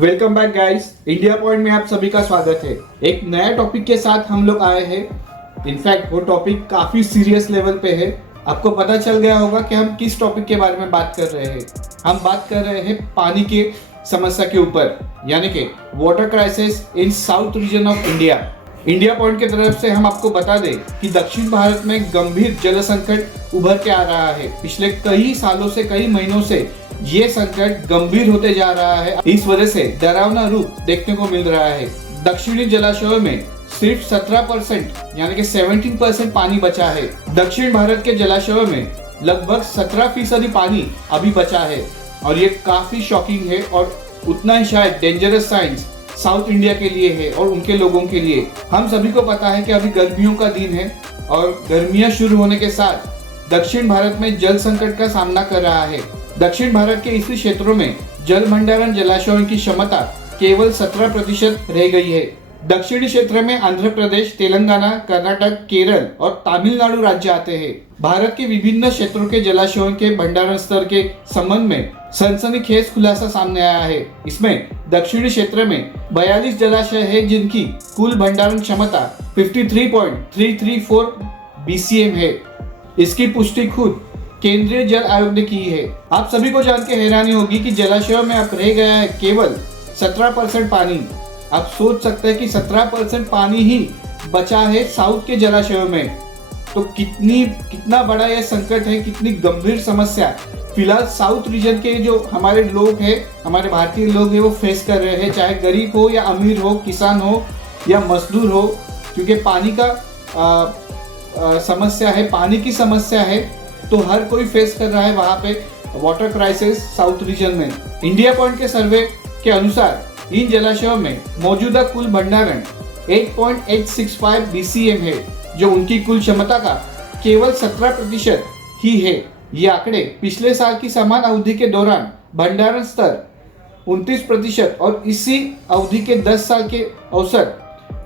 Welcome back guys. India point में आप सभी का स्वागत है। एक नया टॉपिक के साथ हम लोग आए हैं। इनफैक्ट वो टॉपिक काफी सीरियस लेवल पे है। आपको पता चल गया होगा कि हम किस टॉपिक के बारे में बात कर रहे हैं। हम बात कर रहे हैं पानी की समस्या के ऊपर, यानी कि water crisis in south region of India. India point की तरफ से हम आपको बता दें कि दक्षिण भारत में गंभीर जल संकट उभर के आ रहा है। पिछले कई सालों से, कई महीनों से ये संकट गंभीर होते जा रहा है। इस वजह से डरावना रूप देखने को मिल रहा है। दक्षिणी जलाशयों में सिर्फ 17% यानी कि 17% पानी बचा है। दक्षिण भारत के जलाशयों में लगभग 17% पानी अभी बचा है और ये काफी शॉकिंग है और उतना ही शायद डेंजरस साइंस साउथ इंडिया के लिए है और उनके लोगों के लिए। हम सभी को पता है कि अभी गर्मियों का दिन है और गर्मियां शुरू होने के साथ दक्षिण भारत में जल संकट का सामना कर रहा है। दक्षिण भारत के इसी क्षेत्रों में जल भंडारण जलाशयों की क्षमता केवल 17% रह गई है। दक्षिणी क्षेत्र में आंध्र प्रदेश, तेलंगाना, कर्नाटक, केरल और तमिलनाडु राज्य आते हैं। भारत के विभिन्न क्षेत्रों के जलाशयों के भंडारण स्तर के संबंध में सनसनीखेज खुलासा सामने आया है। इसमें दक्षिणी क्षेत्र में 42 जलाशय है जिनकी कुल भंडारण क्षमता 53.334 BCM है। इसकी पुष्टि खुद केंद्रीय जल आयोग ने की है। आप सभी को जान के हैरानी होगी कि जलाशयों में अब रह गया है केवल 17% पानी। आप सोच सकते हैं कि 17% पानी ही बचा है साउथ के जलाशयों में। तो कितना बड़ा यह संकट है, कितनी गंभीर समस्या फिलहाल साउथ रीजन के जो हमारे लोग हैं, हमारे भारतीय लोग हैं, वो फेस कर रहे हैं। चाहे गरीब हो या अमीर हो, किसान हो या मजदूर हो, क्योंकि पानी का समस्या है, पानी की समस्या है, तो हर कोई फेस कर रहा है वहाँ पे वाटर क्राइसिस साउथ रीजन में। इंडिया पॉइंट के सर्वे के अनुसार इन जलाशयों में मौजूदा कुल भंडारण 8.865 BCM है, जो उनकी कुल क्षमता का केवल 17% ही है। ये आंकड़े पिछले साल की समान अवधि के दौरान भंडारण स्तर 29% और इसी अवधि के 10 साल के औसत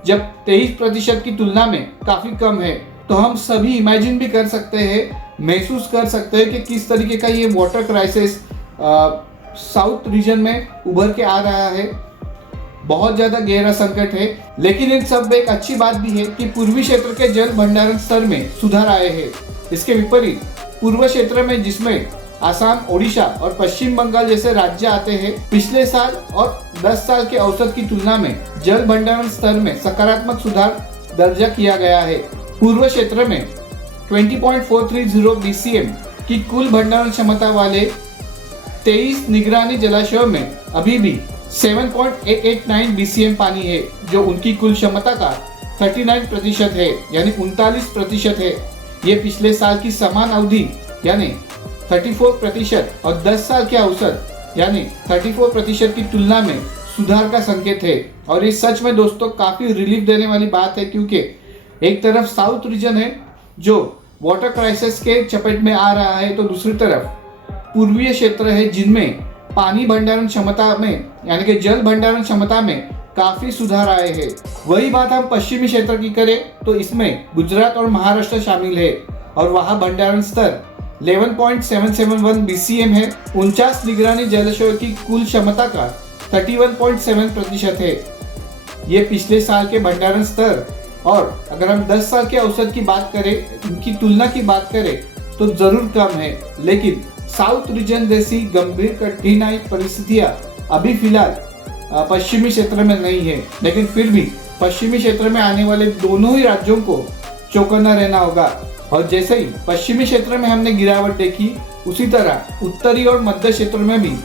जब 23% की तुलना में काफी कम है। तो हम सभी इमेजिन भी कर सकते हैं, महसूस कर सकते हैं कि किस तरीके का ये वाटर क्राइसिस साउथ रीजन में उभर के आ रहा है। बहुत ज़्यादा गहरा संकट है। लेकिन इन सब में एक अच्छी बात भी है कि पूर्वी क्षेत्र के जल भंडारण स्तर में सुधार आए हैं। इसके विपरीत पूर्व क्षेत्र में, जिसमें आसाम, ओडिशा और पश्चिम बंगाल जैसे राज्य आते हैं, पिछले साल और 10 साल के औसत की तुलना में जल भंडारण स्तर में सकारात्मक सुधार दर्ज किया गया है। पूर्व क्षेत्र में 20.430 BCM की कुल भंडारण क्षमता वाले 23 निगरानी जलाशयों में अभी भी 7.889 BCM पानी है, जो उनकी कुल क्षमता का 39% है, यानी 39% है। ये पिछले साल की समान अवधि यानी 34% और 10 साल के औसत यानी 34% की तुलना में सुधार का संकेत है। और ये सच में दोस्तों काफी रिलीफ देने वाली बात है, क्योंकि एक तरफ साउथ रीजन है जो वाटर क्राइसिस के चपेट में आ रहा है, तो दूसरी तरफ पूर्वीय क्षेत्र है जिनमें पानी भंडारण क्षमता में यानी कि जल भंडारण क्षमता में काफी सुधार आए हैं। वही बात हम पश्चिमी क्षेत्र की करें तो इसमें गुजरात और महाराष्ट्र शामिल है और वहां भंडारण स्तर 11.771 BCM है। 49 निगरानी जलाशयों की कुल क्षमता का 31.7% है। ये पिछले साल के भंडारण स्तर और अगर हम 10 साल के औसत की बात करें, इनकी तुलना की बात करें तो जरूर कम है। लेकिन साउथ रीजन जैसी गंभीर कठिनाई परिस्थितियां अभी फिलहाल पश्चिमी क्षेत्र में नहीं है। लेकिन फिर भी पश्चिमी क्षेत्र में आने वाले दोनों ही राज्यों को चौकन्ना रहना होगा। और जैसे ही पश्चिमी क्षेत्र में हमने गिरावट देखी, उसी तरह उत्तरी और मध्य क्षेत्र में भी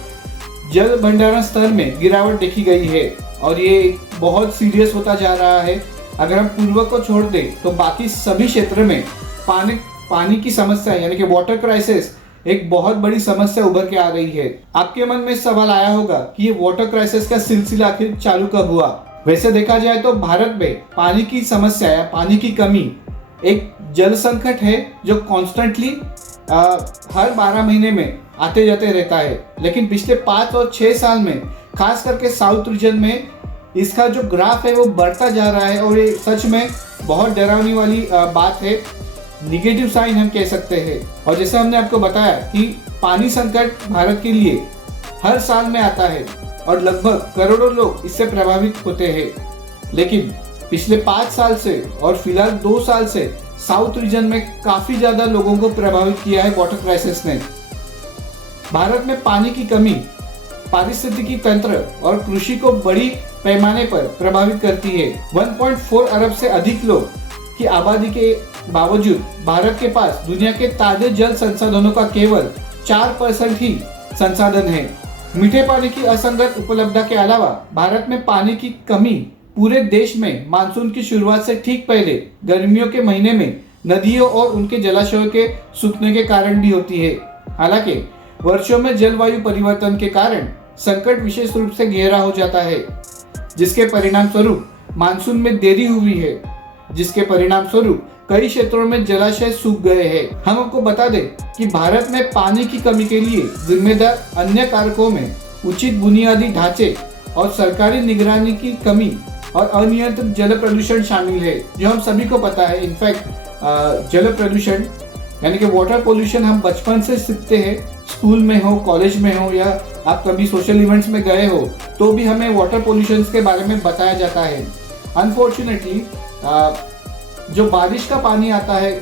जल भंडारण स्तर में गिरावट देखी गई है और ये बहुत सीरियस होता जा रहा है। अगर हम पूर्व को छोड़ दें तो बाकी सभी क्षेत्र में पानी की समस्या यानी कि वाटर क्राइसिस एक बहुत बड़ी समस्या उभर के आ रही है। आपके मन में सवाल आया होगा कि ये वाटर क्राइसिस का सिलसिला आखिर चालू कब हुआ। वैसे देखा जाए तो भारत में पानी की समस्या या पानी की कमी एक जल संकट है जो कॉन्स्टेंटली हर 12 महीने में आते जाते रहता है। लेकिन पिछले 5 और 6 साल में खास करके साउथ रीजन में इसका जो ग्राफ है वो बढ़ता जा रहा है और ये सच में बहुत डरावनी वाली बात है। निगेटिव साइन हम कह सकते हैं। और जैसे हमने आपको बताया कि पानी संकट भारत के लिए हर साल में आता है और लगभग करोड़ों लोग इससे प्रभावित होते हैं। लेकिन पिछले 5 साल से और फिलहाल 2 साल से साउथ रीजन में काफी ज्यादा लोगों को प्रभावित किया है वाटर क्राइसिस ने। भारत में पानी की कमी पारिस्थितिकी तंत्र और कृषि को बड़ी पैमाने पर प्रभावित करती है। 1.4 अरब से अधिक लोग की आबादी के बावजूद भारत के पास दुनिया के ताजे जल संसाधनों का केवल 4% ही संसाधन है। मीठे पानी की असंगत उपलब्धता के अलावा भारत में पानी की कमी पूरे देश में मानसून की शुरुआत से ठीक पहले गर्मियों के महीने में नदियों और उनके जलाशयों के सूखने के कारण भी होती है। हालांकि वर्षों में जलवायु परिवर्तन के कारण संकट विशेष रूप से गहरा हो जाता है, जिसके परिणाम स्वरूप मानसून में देरी हुई है, जिसके परिणाम स्वरूप कई क्षेत्रों में जलाशय सूख गए हैं। हम आपको बता दें कि भारत में पानी की कमी के लिए जिम्मेदार अन्य कारकों में उचित बुनियादी ढांचे और सरकारी निगरानी की कमी और अनियंत्रित जल प्रदूषण शामिल है, जो हम सभी को पता है। इनफैक्ट जल प्रदूषण यानी कि वाटर पोल्यूशन हम बचपन से सीखते हैं, स्कूल में हो, कॉलेज में हो, या आप कभी सोशल इवेंट्स में गए हो तो भी हमें वाटर पोल्यूशन के बारे में बताया जाता है। अनफॉर्चुनेटली जो बारिश का पानी आता है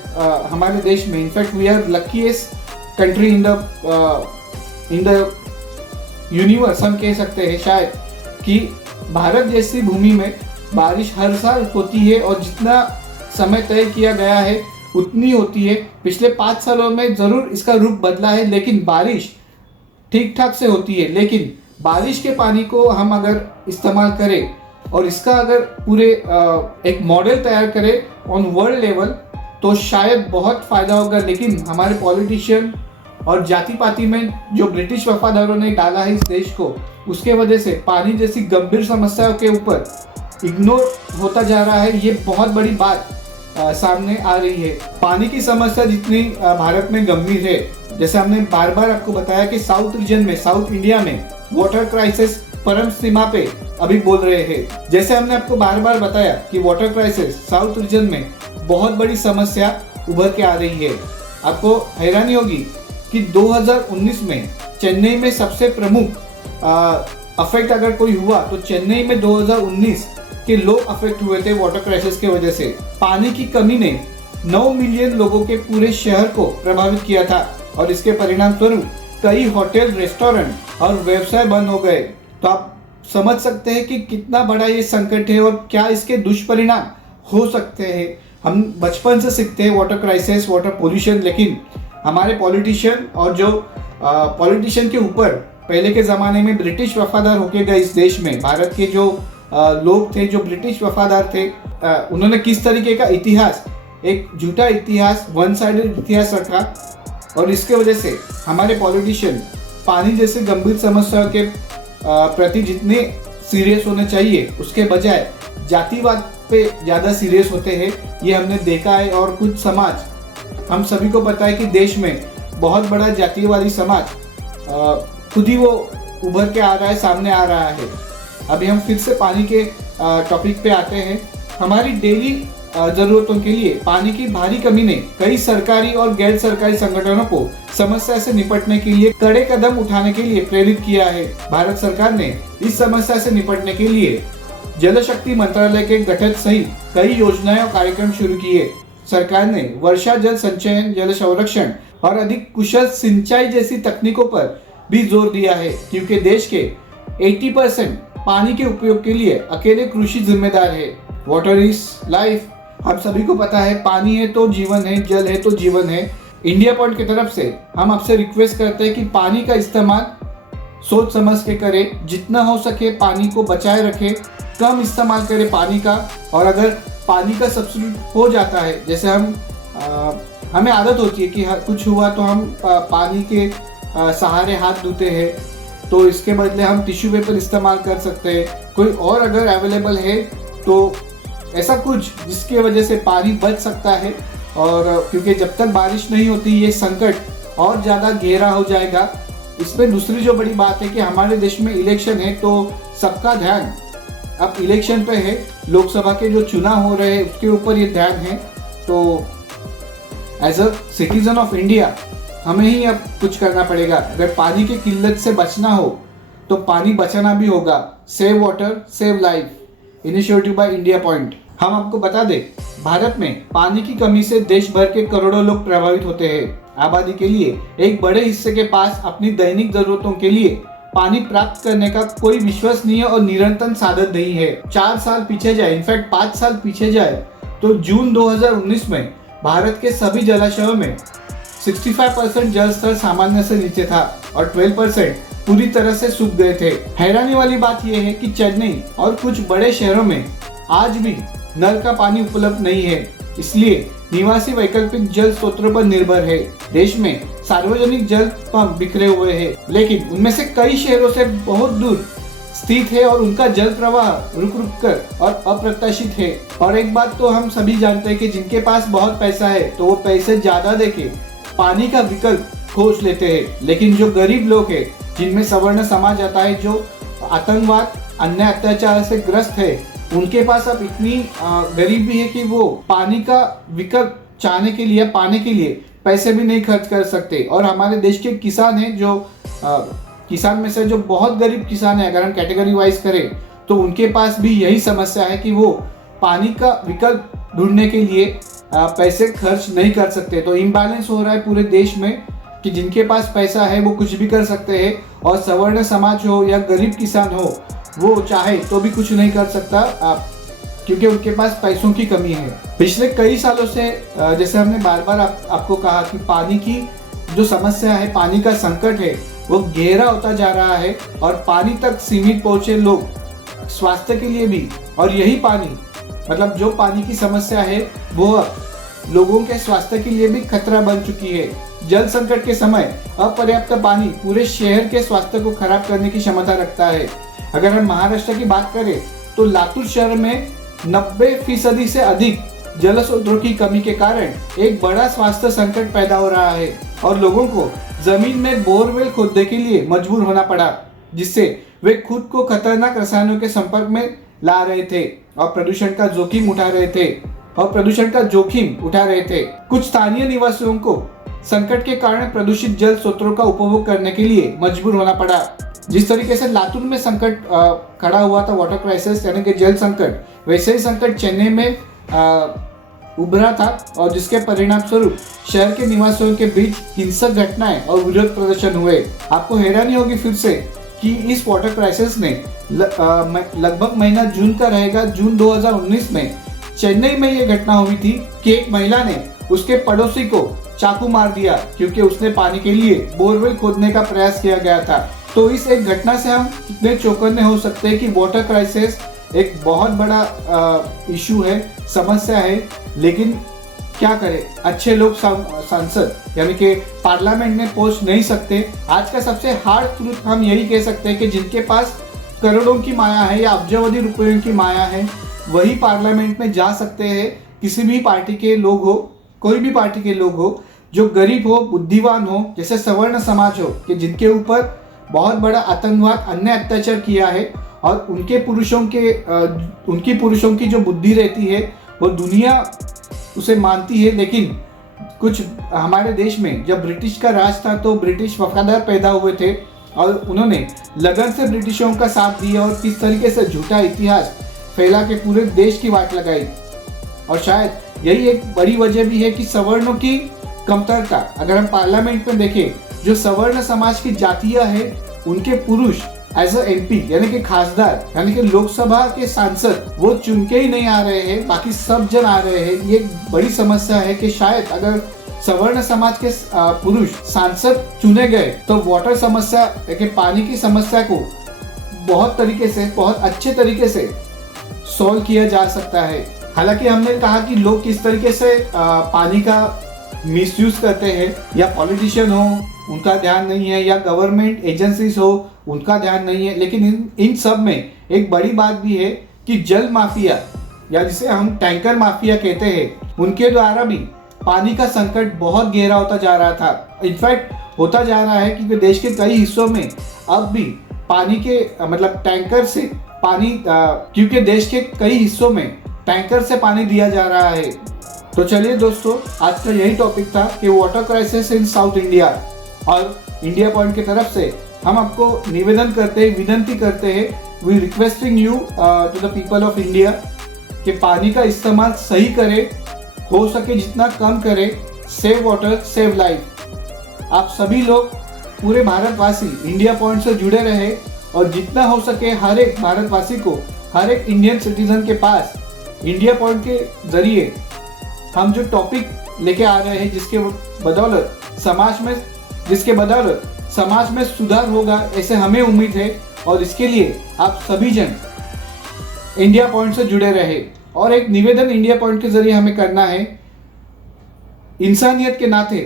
हमारे देश में, in fact we are luckiest country in the universe, हम कह सकते हैं शायद, कि भारत जैसी भूमि में बारिश हर साल होती है और जितना समय तय किया गया है उतनी होती है। पिछले 5 सालों में जरूर इसका रूप बदला है, लेकिन बारिश ठीक ठाक से होती है। लेकिन बारिश के पानी को हम अगर इस्तेमाल करें और इसका अगर पूरे एक मॉडल तैयार करें ऑन वर्ल्ड लेवल तो शायद बहुत फायदा होगा। लेकिन हमारे पॉलिटिशियन और जाति पाति में जो ब्रिटिश वफादारों ने डाला है इस देश को, उसके वजह से पानी जैसी गंभीर समस्याओं के ऊपर इग्नोर होता जा रहा है। ये बहुत बड़ी बात सामने आ रही है। पानी की समस्या जितनी भारत में गंभीर है, जैसे हमने बार बार आपको बताया कि साउथ रीजन में, साउथ इंडिया में वाटर क्राइसिस परम सीमा पे अभी बोल रहे हैं। जैसे हमने आपको बार बार बताया कि वाटर क्राइसिस साउथ रीजन में बहुत बड़ी समस्या उभर के आ रही है। आपको हैरानी होगी कि 2019 में चेन्नई में सबसे प्रमुख अफेक्ट अगर कोई हुआ तो चेन्नई में 2019 के लोग अफेक्ट हुए थे वाटर क्राइसिस के वजह से। पानी की कमी ने 9 मिलियन लोगों के पूरे शहर को प्रभावित किया था और इसके परिणाम स्वरूप कई होटल, रेस्टोरेंट और व्यवसाय बंद हो गए। तो आप समझ सकते हैं कि कितना बड़ा ये संकट है और क्या इसके दुष्परिणाम हो सकते हैं। हम बचपन से सीखते हैं वाटर क्राइसिस, वाटर पोल्यूशन, लेकिन हमारे पॉलिटिशियन और जो पॉलिटिशियन के ऊपर पहले के ज़माने में ब्रिटिश वफादार होके गए इस देश में, भारत के जो लोग थे जो ब्रिटिश वफादार थे, उन्होंने किस तरीके का इतिहास, एक झूठा इतिहास, वन साइडेड इतिहास रखा और इसके वजह से हमारे पॉलिटिशियन पानी जैसे गंभीर समस्याओं के प्रति जितने सीरियस होने चाहिए उसके बजाय जातिवाद पे ज़्यादा सीरियस होते हैं। ये हमने देखा है। और कुछ समाज, हम सभी को पता है कि देश में बहुत बड़ा जातिवादी समाज खुद ही वो उभर के आ रहा है, सामने आ रहा है। अभी हम फिर से पानी के टॉपिक पे आते हैं। हमारी डेली ज़रूरतों के लिए पानी की भारी कमी ने कई सरकारी और गैर सरकारी संगठनों को समस्या से निपटने के लिए कड़े कदम उठाने के लिए प्रेरित किया है। भारत सरकार ने इस समस्या से निपटने के लिए जल शक्ति मंत्रालय के गठन सहित कई योजनाएं और कार्यक्रम शुरू किए। सरकार ने वर्षा जल संचयन, जल संरक्षण और अधिक कुशल सिंचाई जैसी तकनीकों पर भी जोर दिया है, क्योंकि देश के 80% पानी के उपयोग के लिए अकेले कृषि जिम्मेदार है। वाटर इज लाइफ, हम सभी को पता है, पानी है तो जीवन है, जल है तो जीवन है। इंडिया पॉइंट की तरफ से हम आपसे रिक्वेस्ट करते हैं कि पानी का इस्तेमाल सोच समझ के करें, जितना हो सके पानी को बचाए रखें, कम इस्तेमाल करें पानी का। और अगर पानी का सब्स्टिट्यूट हो जाता है, जैसे हमें आदत होती है कि कुछ हुआ तो हम पानी के सहारे हाथ धोते हैं, तो इसके बदले हम टिश्यू पेपर इस्तेमाल कर सकते हैं। कोई और अगर अवेलेबल है तो ऐसा कुछ जिसकी वजह से पानी बच सकता है। और क्योंकि जब तक बारिश नहीं होती ये संकट और ज़्यादा गहरा हो जाएगा। इसमें दूसरी जो बड़ी बात है कि हमारे देश में इलेक्शन है, तो सबका ध्यान अब इलेक्शन पे है। लोकसभा के जो चुनाव हो रहे हैं उसके ऊपर ये ध्यान है। तो as a citizen of India हमें ही अब कुछ करना पड़ेगा। अगर पानी की किल्लत से बचना हो तो पानी बचाना भी होगा। Save water save life initiative by India point. हम आपको बता दें, भारत में पानी की कमी से देश भर के करोड़ों लोग प्रभावित होते हैं। आबादी के लिए एक बड़े हिस्से के पास अपनी दैनिक जरूरतों के लिए पानी प्राप्त करने का कोई विश्वसनीय और निरंतर साधन नहीं है। 4 साल पीछे जाए, इनफैक्ट 5 साल पीछे जाए तो जून 2019 में भारत के सभी जलाशयों में 65% जल स्तर सामान्य से नीचे था और 12% पूरी तरह से सूख गए थे। हैरानी वाली बात यह है कि चेन्नई और कुछ बड़े शहरों में आज भी नल का पानी उपलब्ध नहीं है, इसलिए निवासी वैकल्पिक जल स्रोतों पर निर्भर है। देश में सार्वजनिक जल पंप बिखरे हुए हैं, लेकिन उनमें से कई शहरों से बहुत दूर स्थित है और उनका जल प्रवाह रुक कर और अप्रत्याशित है। और एक बात तो हम सभी जानते हैं कि जिनके पास बहुत पैसा है तो वो पैसे ज्यादा देके पानी का विकल्प खोज लेते हैं, लेकिन जो गरीब लोग हैं, जिनमें सवर्ण समाज आता है, जो आतंकवाद अन्य अत्याचार से ग्रस्त है, उनके पास अब इतनी गरीबी है कि वो पानी का विकल्प चाहने के लिए, पाने के लिए पैसे भी नहीं खर्च कर सकते। और हमारे देश के किसान हैं, जो किसान में से जो बहुत गरीब किसान है, अगर हम कैटेगरी वाइज करें तो उनके पास भी यही समस्या है कि वो पानी का विकल्प ढूंढने के लिए पैसे खर्च नहीं कर सकते। तो इम्बैलेंस हो रहा है पूरे देश में कि जिनके पास पैसा है वो कुछ भी कर सकते हैं और सवर्ण समाज हो या गरीब किसान हो, वो चाहे तो भी कुछ नहीं कर सकता क्योंकि उनके पास पैसों की कमी है। पिछले कई सालों से जैसे हमने बार बार आपको कहा कि पानी की जो समस्या है, पानी का संकट है, वो गहरा होता जा रहा है और पानी तक सीमित पहुंचे लोग स्वास्थ्य के लिए भी, और यही पानी मतलब जो पानी की समस्या है वो लोगों के स्वास्थ्य के लिए भी खतरा बन चुकी है। जल संकट के समय अपर्याप्त पानी पूरे शहर के स्वास्थ्य को खराब करने की क्षमता रखता है। अगर हम महाराष्ट्र की बात करें तो लातूर शहर में 90% से अधिक जल स्रोतों की कमी के कारण एक बड़ा स्वास्थ्य संकट पैदा हो रहा है और लोगों को जमीन में बोरवेल खोदने के लिए मजबूर होना पड़ा, जिससे वे खुद को खतरनाक रसायनों के संपर्क में ला रहे थे और प्रदूषण का जोखिम उठा रहे थे। कुछ स्थानीय निवासियों को संकट के कारण प्रदूषित जल स्रोतों का उपभोग करने के लिए मजबूर होना पड़ा। जिस तरीके से लातूर में संकट खड़ा हुआ था, वाटर क्राइसिस यानी कि जल संकट, वैसे ही संकट चेन्नई में उभरा था और जिसके परिणाम स्वरूप शहर के निवासियों के बीच हिंसक घटनाएं और विरोध प्रदर्शन हुए। आपको हैरानी होगी फिर से कि इस वाटर क्राइसिस ने लगभग महीना जून का रहेगा। जून 2019 में चेन्नई में ये घटना हुई थी कि एक महिला ने उसके पड़ोसी को चाकू मार दिया क्योंकि उसने पानी के लिए बोरवेल खोदने का प्रयास किया गया था। तो इस एक घटना से हम कितने चौकन्ने हो सकते हैं कि वाटर क्राइसिस एक बहुत बड़ा इशू है, समस्या है, लेकिन क्या करें, अच्छे लोग सांसद यानी कि पार्लियामेंट में पहुंच नहीं सकते। आज का सबसे हार्ड ट्रूथ हम यही कह सकते हैं कि जिनके पास करोड़ों की माया है या अब्जावधि रुपयों की माया है, वही पार्लियामेंट में जा सकते हैं। किसी भी पार्टी के लोग हो, कोई भी पार्टी के लोग हो, जो गरीब हो, बुद्धिमान हो, जैसे सवर्ण समाज हो, कि जिनके ऊपर बहुत बड़ा आतंकवाद, अन्य अत्याचार किया है और उनकी पुरुषों की जो बुद्धि रहती है वो दुनिया उसे मानती है। लेकिन कुछ हमारे देश में जब ब्रिटिश का राज था तो ब्रिटिश वफादार पैदा हुए थे और उन्होंने लगन से ब्रिटिशों का साथ दिया और किस तरीके से झूठा इतिहास फैला के पूरे देश की वाट लगाई। और शायद यही एक बड़ी वजह भी है कि सवर्णों की कमतरता। अगर हम पार्लियामेंट में देखें, जो सवर्ण समाज की जातियां है उनके पुरुष एज अ MP यानी कि खासदार यानी कि लोकसभा के सांसद वो चुन के ही नहीं आ रहे हैं, बाकी सब जन आ रहे हैं। ये एक बड़ी समस्या है कि शायद अगर सवर्ण समाज के पुरुष सांसद चुने गए तो वाटर समस्या यानी पानी की समस्या को बहुत अच्छे तरीके से सॉल्व किया जा सकता है। हालांकि हमने कहा कि लोग किस तरीके से पानी का मिसयूज करते हैं, या पॉलिटिशियन हो उनका ध्यान नहीं है, या गवर्नमेंट एजेंसीज हो उनका ध्यान नहीं है, लेकिन इन सब में एक बड़ी बात भी है कि जल माफिया या जिसे हम टैंकर माफिया कहते हैं, उनके द्वारा भी पानी का संकट बहुत गहरा होता जा रहा था। इनफैक्ट होता जा रहा है कि देश के कई हिस्सों में अब भी पानी के टैंकर से पानी क्योंकि देश के कई हिस्सों में टैंकर से पानी दिया जा रहा है। तो चलिए दोस्तों, आज का यही टॉपिक था कि water crisis in south India, और इंडिया पॉइंट की तरफ से हम आपको निवेदन करते हैं, विनती करते हैं, we requesting you to the people of India कि पानी का इस्तेमाल सही करें, हो सके जितना कम करें, सेव वाटर सेव लाइफ। आप सभी लोग पूरे भारतवासी इंडिया पॉइंट से जुड़े रहे और जितना हो सके हर एक भारतवासी को, हर एक इंडियन सिटीजन के पास इंडिया पॉइंट के जरिए हम जो टॉपिक लेके आ रहे हैं जिसके बदौलत समाज में सुधार होगा, ऐसे हमें उम्मीद है। और इसके लिए आप सभी जन इंडिया पॉइंट से जुड़े रहे। और एक निवेदन इंडिया पॉइंट के जरिए हमें करना है, इंसानियत के नाते,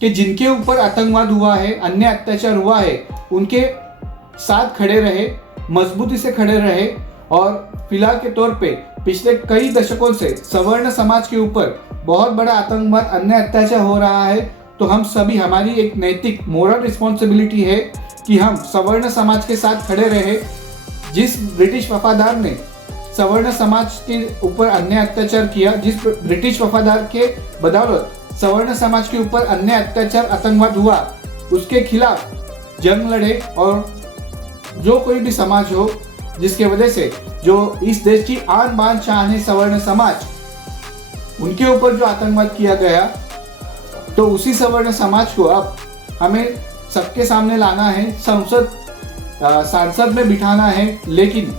कि जिनके ऊपर आतंकवाद हुआ है, अन्य अत्याचार हुआ है, उनके साथ खड़े रहे, मजबूती से खड़े रहे। और फिलहाल के तौर पे पिछले कई दशकों से सवर्ण समाज के ऊपर बहुत बड़ा आतंकवाद, अन्य अत्याचार हो रहा है। तो हम सभी, हमारी एक नैतिक मोरल रिस्पॉन्सिबिलिटी है कि हम सवर्ण समाज के साथ खड़े रहे। जिस ब्रिटिश वफादार ने सवर्ण समाज के ऊपर अन्य अत्याचार किया, जिस ब्रिटिश वफादार के बदौलत सवर्ण समाज के ऊपर अन्य अत्याचार, आतंकवाद हुआ, उसके खिलाफ जंग लड़े। और जो कोई भी समाज हो जिसके वजह से जो इस देश की आन बान शान है सवर्ण समाज, उनके ऊपर जो आतंकवाद किया गया, तो उसी सवर्ण समाज को अब हमें सबके सामने लाना है, सांसद में बिठाना है। लेकिन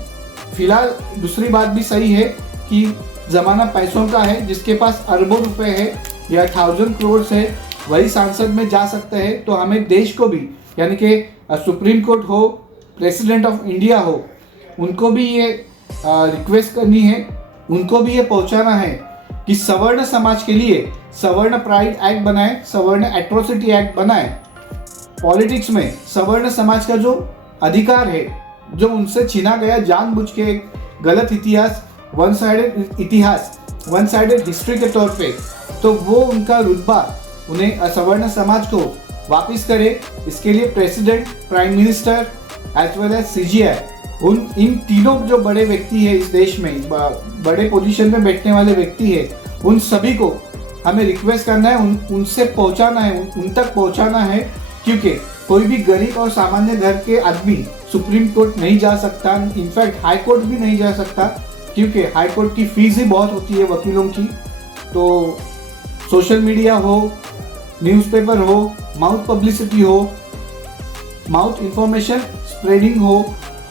फिलहाल दूसरी बात भी सही है कि ज़माना पैसों का है, जिसके पास अरबों रुपए है या 1000 करोड़ है, वही सांसद में जा सकते हैं। तो हमें देश को भी, यानी कि सुप्रीम कोर्ट हो, प्रेसिडेंट ऑफ इंडिया हो, उनको भी ये रिक्वेस्ट करनी है, उनको भी ये पहुंचाना है कि सवर्ण समाज के लिए सवर्ण प्राइड एक्ट बनाए, सवर्ण एट्रोसिटी एक्ट बनाए। पॉलिटिक्स में सवर्ण समाज का जो अधिकार है, जो उनसे छीना गया जानबूझ के, एक गलत इतिहास, वन साइडेड हिस्ट्री के तौर पे, तो वो उनका रुतबा उन्हें सवर्ण समाज को वापस करे। इसके लिए president, prime minister as well as CGI, इन तीनों जो बड़े व्यक्ति है इस देश में, बड़े पोजीशन में बैठने वाले व्यक्ति है, उन सभी को हमें रिक्वेस्ट करना है, उनसे पहुंचाना है, उन तक पहुंचाना है। क्योंकि कोई भी गरीब और सामान्य घर के आदमी सुप्रीम कोर्ट नहीं जा सकता, इनफैक्ट हाई कोर्ट भी नहीं जा सकता, क्योंकि हाई कोर्ट की फीस ही बहुत होती है वकीलों की। तो सोशल मीडिया हो, न्यूज़पेपर हो, माउथ पब्लिसिटी हो, माउथ इंफॉर्मेशन स्प्रेडिंग हो,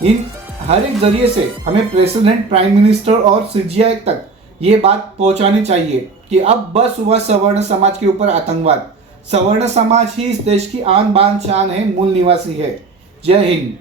इन हर एक जरिए से हमें प्रेसिडेंट, प्राइम मिनिस्टर और CGI तक ये बात पहुंचानी चाहिए कि अब बस हुआ सवर्ण समाज के ऊपर आतंकवाद। सवर्ण समाज ही इस देश की आन बान शान है, मूल निवासी है। जय हिंद।